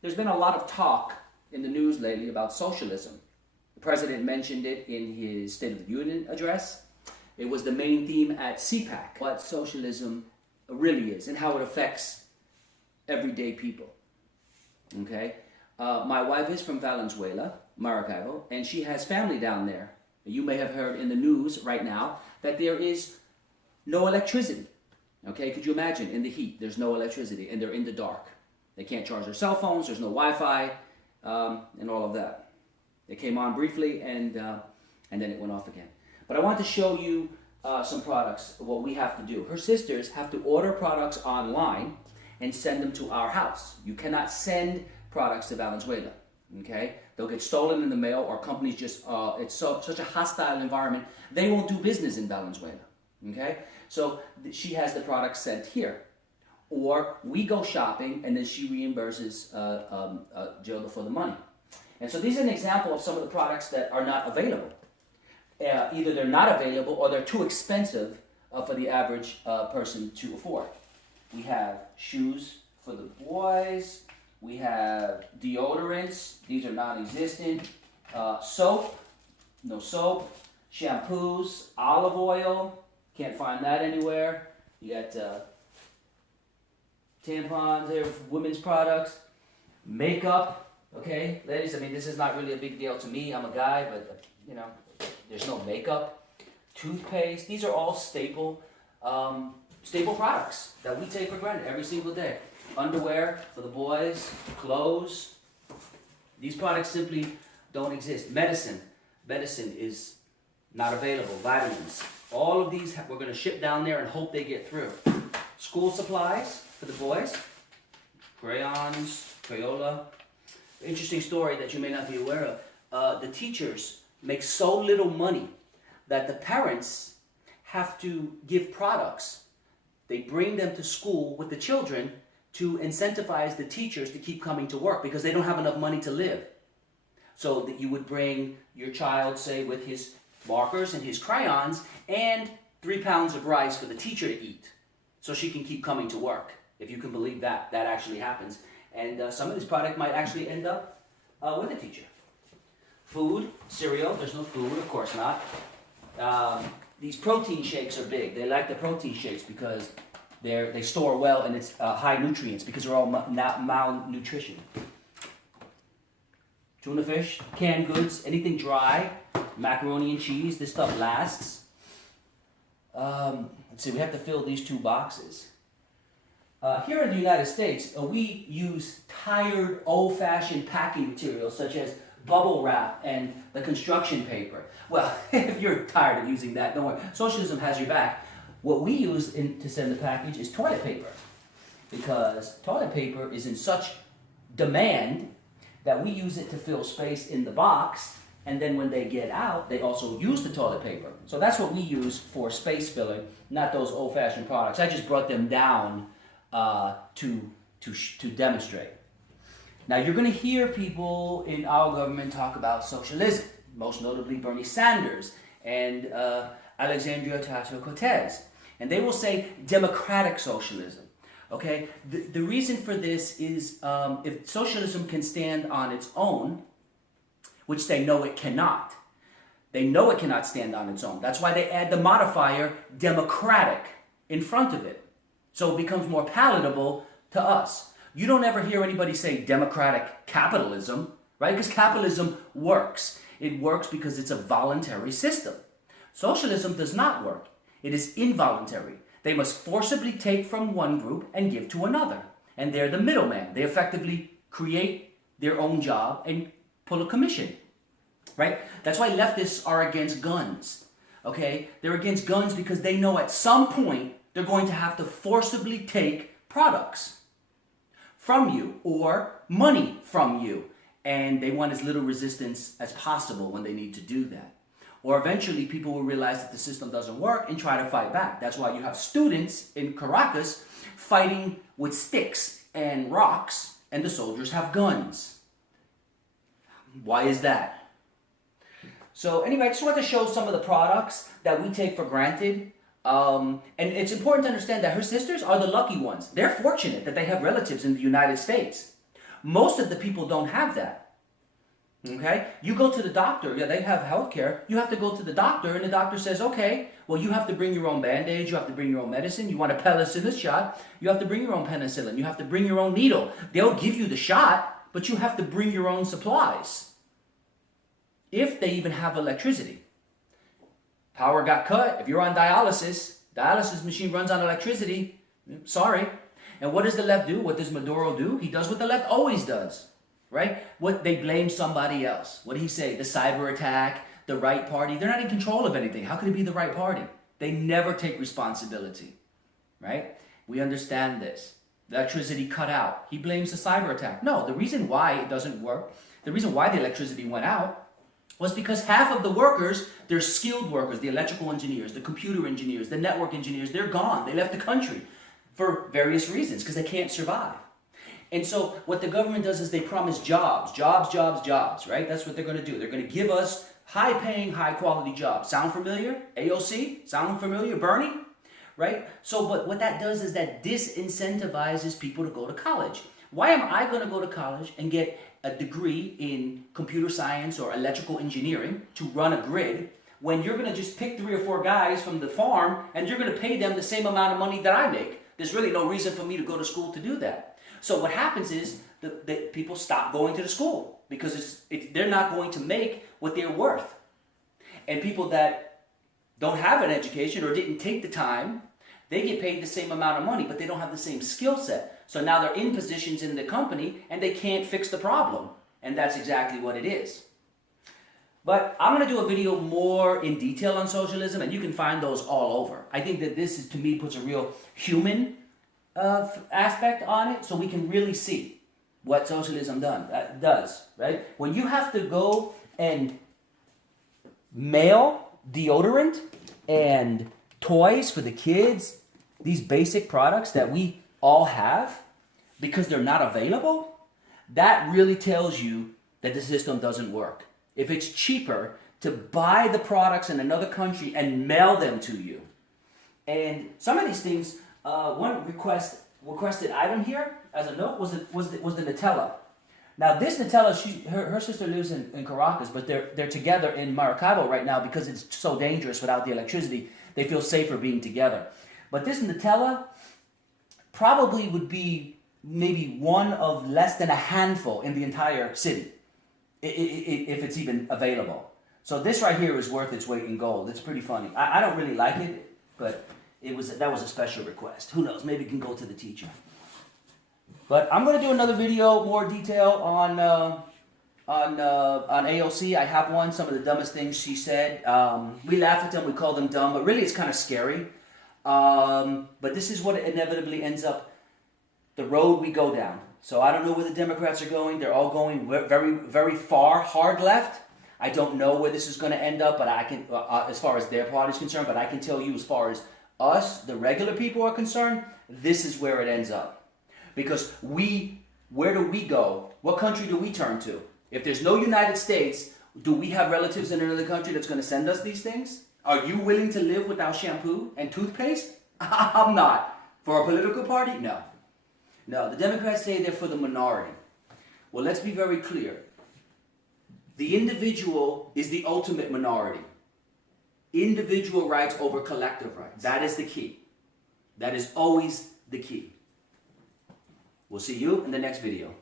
There's been a lot of talk in the news lately about socialism. The president mentioned it in his State of the Union address. It was the main theme at CPAC, what socialism really is and how it affects everyday people. Okay? My wife is from Venezuela, Maracaibo, and she has family down there. You may have heard in the news right now that there is no electricity. Okay, could you imagine? In the heat, there's no electricity, and they're in the dark. They can't charge their cell phones, there's no Wi-Fi, and all of that. It came on briefly, and then it went off again. But I want to show you some products, what we have to do. Her sisters have to order products online and send them to our house. You cannot send products to Venezuela, okay? They'll get stolen in the mail, or companies just, it's such a hostile environment, they won't do business in Venezuela, okay? So she has the products sent here. Or we go shopping, and then she reimburses Gilda for the money. And so these are an example of some of the products that are not available. Either they're not available, or they're too expensive for the average person to afford. We have shoes for the boys. We have deodorants. These are non-existent. Soap. No soap. Shampoos. Olive oil. Can't find that anywhere. You got tampons there, women's products. Makeup. Okay, ladies, I mean, this is not really a big deal to me. I'm a guy, but, you know, there's no makeup. Toothpaste. These are all staple products that we take for granted every single day. Underwear for the boys, clothes. These products simply don't exist. Medicine is not available. Vitamins. All of these we're going to ship down there and hope they get through. School supplies for the boys. Crayons, Crayola. Interesting story that you may not be aware of. The teachers make so little money that the parents have to give products. They bring them to school with the children to incentivize the teachers to keep coming to work because they don't have enough money to live. So that you would bring your child, say, with his markers and his crayons and 3 pounds of rice for the teacher to eat so she can keep coming to work. If you can believe that, that actually happens. And some of this product might actually end up with a teacher. Food, cereal, there's no food, of course not. These protein shakes are big. They like the protein shakes because they store well and it's high nutrients because they're all malnutrition. Tuna fish, canned goods, anything dry, macaroni and cheese, this stuff lasts. Let's see, we have to fill these 2 boxes. Here in the United States, we use tired, old-fashioned packing materials such as bubble wrap and the construction paper. Well, if you're tired of using that, don't worry. Socialism has your back. What we use to send the package is toilet paper, because toilet paper is in such demand that we use it to fill space in the box, and then when they get out, they also use the toilet paper. So that's what we use for space filling, not those old-fashioned products. I just brought them down to demonstrate. Now, you're going to hear people in our government talk about socialism, most notably Bernie Sanders and Alexandria Ocasio-Cortez. And they will say democratic socialism. Okay? The reason for this is if socialism can stand on its own, which they know it cannot. They know it cannot stand on its own. That's why they add the modifier democratic in front of it. So it becomes more palatable to us. You don't ever hear anybody say democratic capitalism, right? Because capitalism works. It works because it's a voluntary system. Socialism does not work. It is involuntary. They must forcibly take from one group and give to another. And they're the middleman. They effectively create their own job and pull a commission, right? That's why leftists are against guns, okay? They're against guns because they know at some point they're going to have to forcibly take products from you or money from you. And they want as little resistance as possible when they need to do that. Or eventually people will realize that the system doesn't work and try to fight back. That's why you have students in Caracas fighting with sticks and rocks, and the soldiers have guns. Why is that? So anyway, I just want to show some of the products that we take for granted. And it's important to understand that her sisters are the lucky ones. They're fortunate that they have relatives in the United States. Most of the people don't have that. Okay? You go to the doctor, yeah, they have health care. You have to go to the doctor, and the doctor says, okay, well, you have to bring your own Band-Aids, you have to bring your own medicine, you want a penicillin shot, you have to bring your own penicillin, you have to bring your own needle. They'll give you the shot, but you have to bring your own supplies. If they even have electricity. Power got cut. If you're on dialysis machine runs on electricity, sorry. And what does the left do? What does Maduro do? He does what the left always does, right? What they blame somebody else. What did he say? The cyber attack, the right party. They're not in control of anything. How could it be the right party? They never take responsibility, right? We understand this. The electricity cut out. He blames the cyber attack. No, the reason why it doesn't work, the reason why the electricity went out was because half of the workers, they're skilled workers, the electrical engineers, the computer engineers, the network engineers, they're gone. They left the country for various reasons because they can't survive. And so what the government does is they promise jobs, right? That's what they're going to do. They're going to give us high-paying, high-quality jobs. Sound familiar? AOC? Sound familiar? Bernie? Right? So but what that does is that disincentivizes people to go to college. Why am I going to go to college and get a degree in computer science or electrical engineering to run a grid when you're going to just pick 3 or 4 guys from the farm and you're going to pay them the same amount of money that I make? There's really no reason for me to go to school to do that. So what happens is the people stop going to the school because they're not going to make what they're worth. And people that don't have an education or didn't take the time, they get paid the same amount of money, but they don't have the same skill set. So now they're in positions in the company and they can't fix the problem. And that's exactly what it is. But I'm going to do a video more in detail on socialism, and you can find those all over. I think that this, to me, puts a real human aspect on it so we can really see what socialism does, right? When you have to go and mail deodorant and toys for the kids, these basic products that we all have, because they're not available, that really tells you that the system doesn't work. If it's cheaper to buy the products in another country and mail them to you, and some of these things, one requested item here as a note was the Nutella. Now this Nutella, her sister lives in Caracas, but they're together in Maracaibo right now because it's so dangerous without the electricity. They feel safer being together. But this Nutella probably would be maybe one of less than a handful in the entire city, if it's even available. So this right here is worth its weight in gold. It's pretty funny. I don't really like it, but that was a special request. Who knows? Maybe it can go to the teacher. But I'm going to do another video, more detail on AOC. I have one. Some of the dumbest things she said. We laugh at them. We call them dumb, but really it's kind of scary. But this is what it inevitably ends up, the road we go down. So I don't know where the Democrats are going. They're all going very, very far, hard left. I don't know where this is going to end up, but I can, as far as their party is concerned, but I can tell you as far as us, the regular people, are concerned, this is where it ends up. Because where do we go? What country do we turn to? If there's no United States, do we have relatives in another country that's going to send us these things? Are you willing to live without shampoo and toothpaste? I'm not. For a political party? No. No, the Democrats say they're for the minority. Well, let's be very clear. The individual is the ultimate minority. Individual rights over collective rights. That is the key. That is always the key. We'll see you in the next video.